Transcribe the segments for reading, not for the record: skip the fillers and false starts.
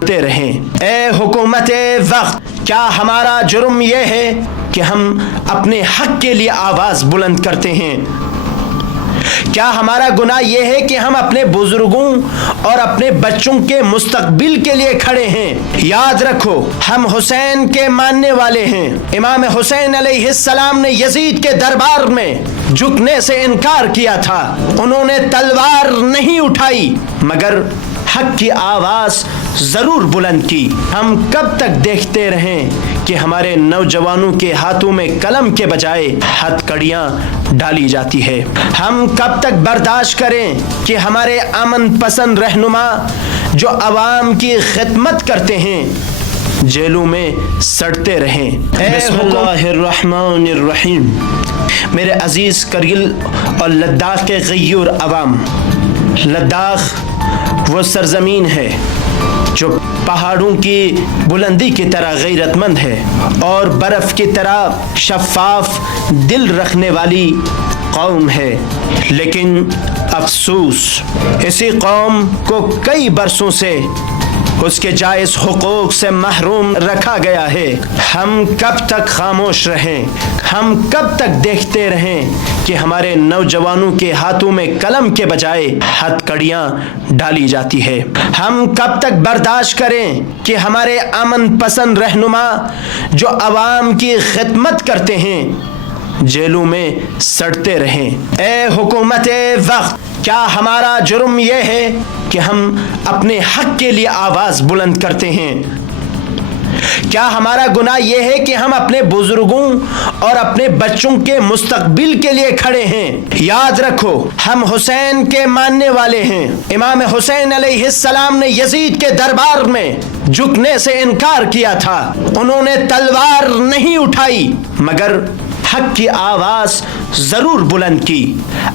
تے رہیں۔ اے حکومت وقت، کیا ہمارا جرم یہ ہے کہ ہم اپنے حق کے لیے آواز بلند کرتے ہیں؟ کیا ہمارا گناہ یہ ہے کہ ہم اپنے بزرگوں اور اپنے بچوں کے مستقبل کے لیے کھڑے ہیں؟ یاد رکھو، ہم حسین کے ماننے والے ہیں۔ امام حسین علیہ السلام نے یزید کے دربار میں جھکنے سے انکار کیا تھا۔ انہوں نے تلوار نہیں اٹھائی مگر حق کی آواز ضرور بلند کی۔ ہم کب تک دیکھتے رہیں کہ ہمارے نوجوانوں کے ہاتھوں میں قلم کے بجائے ہتھکڑیاں ڈالی جاتی ہے؟ ہم کب تک برداشت کریں کہ ہمارے امن پسند رہنما جو عوام کی خدمت کرتے ہیں جیلوں میں سڑتے رہیں؟ بسم اللہ الرحمن الرحیم۔ میرے عزیز کرگل اور لداخ کے غیور عوام، لداخ وہ سرزمین ہے جو پہاڑوں کی بلندی کی طرح غیرت مند ہے اور برف کی طرح شفاف دل رکھنے والی قوم ہے، لیکن افسوس اسی قوم کو کئی برسوں سے اس کے جائز حقوق سے محروم رکھا گیا ہے۔ ہم کب تک خاموش رہیں؟ ہم کب تک دیکھتے رہیں کہ ہمارے نوجوانوں کے ہاتھوں میں قلم کے بجائے ہتھکڑیاں ڈالی جاتی ہے؟ ہم کب تک برداشت کریں کہ ہمارے امن پسند رہنما جو عوام کی خدمت کرتے ہیں جیلوں میں سڑتے رہیں؟ اے حکومت وقت، کیا ہمارا جرم یہ ہے کہ ہم اپنے حق کے لیے آواز بلند کرتے ہیں؟ کیا ہمارا گناہ یہ ہے کہ ہم اپنے بزرگوں اور اپنے بچوں کے مستقبل کے لیے کھڑے ہیں؟ یاد رکھو، ہم حسین کے ماننے والے ہیں۔ امام حسین علیہ السلام نے یزید کے دربار میں جھکنے سے انکار کیا تھا۔ انہوں نے تلوار نہیں اٹھائی مگر حق کی آواز ضرور بلند کی۔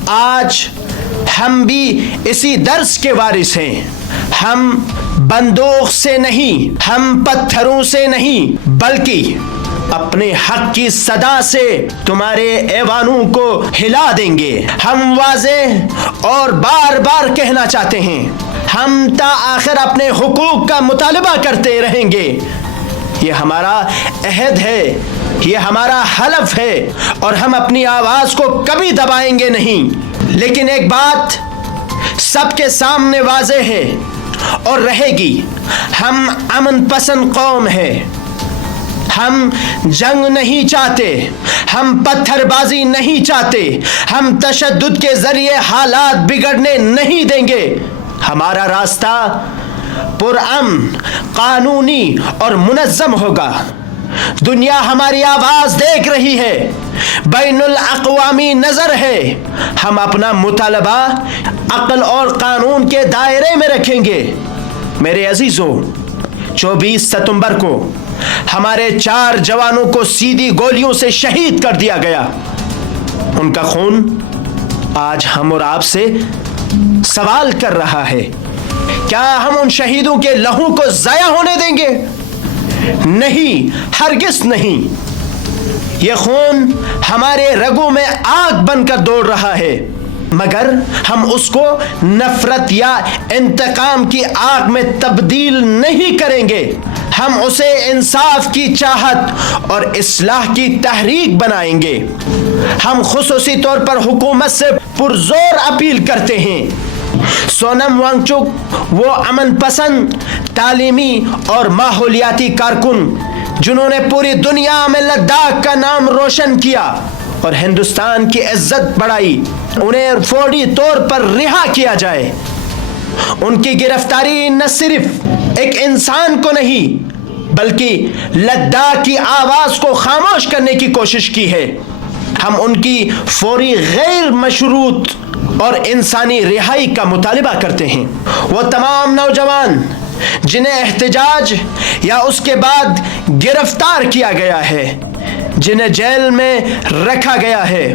آج ہم بھی اسی درس کے وارث ہیں۔ ہم بندوق سے نہیں، ہم پتھروں سے نہیں، بلکہ اپنے حق کی صدا سے تمہارے ایوانوں کو ہلا دیں گے۔ ہم واضح اور بار بار کہنا چاہتے ہیں، ہم تا آخر اپنے حقوق کا مطالبہ کرتے رہیں گے۔ یہ ہمارا عہد ہے، یہ ہمارا حلف ہے اور ہم اپنی آواز کو کبھی دبائیں گے نہیں۔ لیکن ایک بات سب کے سامنے واضح ہے اور رہے گی، ہم امن پسند قوم ہے۔ ہم جنگ نہیں چاہتے، ہم پتھر بازی نہیں چاہتے، ہم تشدد کے ذریعے حالات بگڑنے نہیں دیں گے۔ ہمارا راستہ پرامن، قانونی اور منظم ہوگا۔ دنیا ہماری آواز دیکھ رہی ہے، بین الاقوامی نظر ہے۔ ہم اپنا مطالبہ عقل اور قانون کے دائرے میں رکھیں گے۔ میرے عزیزوں، 24 ستمبر کو ہمارے 4 جوانوں کو سیدھی گولیوں سے شہید کر دیا گیا۔ ان کا خون آج ہم اور آپ سے سوال کر رہا ہے، کیا ہم ان شہیدوں کے لہو کو ضائع ہونے دیں گے؟ نہیں، ہرگز نہیں۔ یہ خون ہمارے رگوں میں آگ بن کر دوڑ رہا ہے، مگر ہم اس کو نفرت یا انتقام کی آگ میں تبدیل نہیں کریں گے۔ ہم اسے انصاف کی چاہت اور اصلاح کی تحریک بنائیں گے۔ ہم خصوصی طور پر حکومت سے پرزور اپیل کرتے ہیں، سونم وانگچک وہ امن پسند تعلیمی اور ماحولیاتی کارکن جنہوں نے پوری دنیا میں لداخ کا نام روشن کیا اور ہندوستان کی عزت بڑھائی، انہیں فوری طور پر رہا کیا جائے۔ ان کی گرفتاری نہ صرف ایک انسان کو نہیں بلکہ لداخ کی آواز کو خاموش کرنے کی کوشش کی ہے۔ ہم ان کی فوری غیر مشروط اور انسانی رہائی کا مطالبہ کرتے ہیں۔ وہ تمام نوجوان جنہیں احتجاج یا اس کے بعد گرفتار کیا گیا ہے، جنہیں جیل میں رکھا گیا ہے،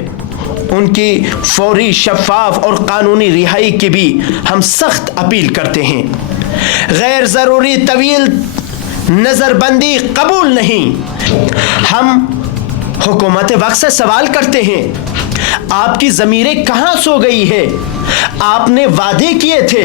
ان کی فوری، شفاف اور قانونی رہائی کی بھی ہم سخت اپیل کرتے ہیں۔ غیر ضروری طویل نظر بندی قبول نہیں۔ ہم حکومت وقت سے سوال کرتے ہیں، آپ کی ضمیریں کہاں سو گئی ہے؟ آپ نے وعدے کیے تھے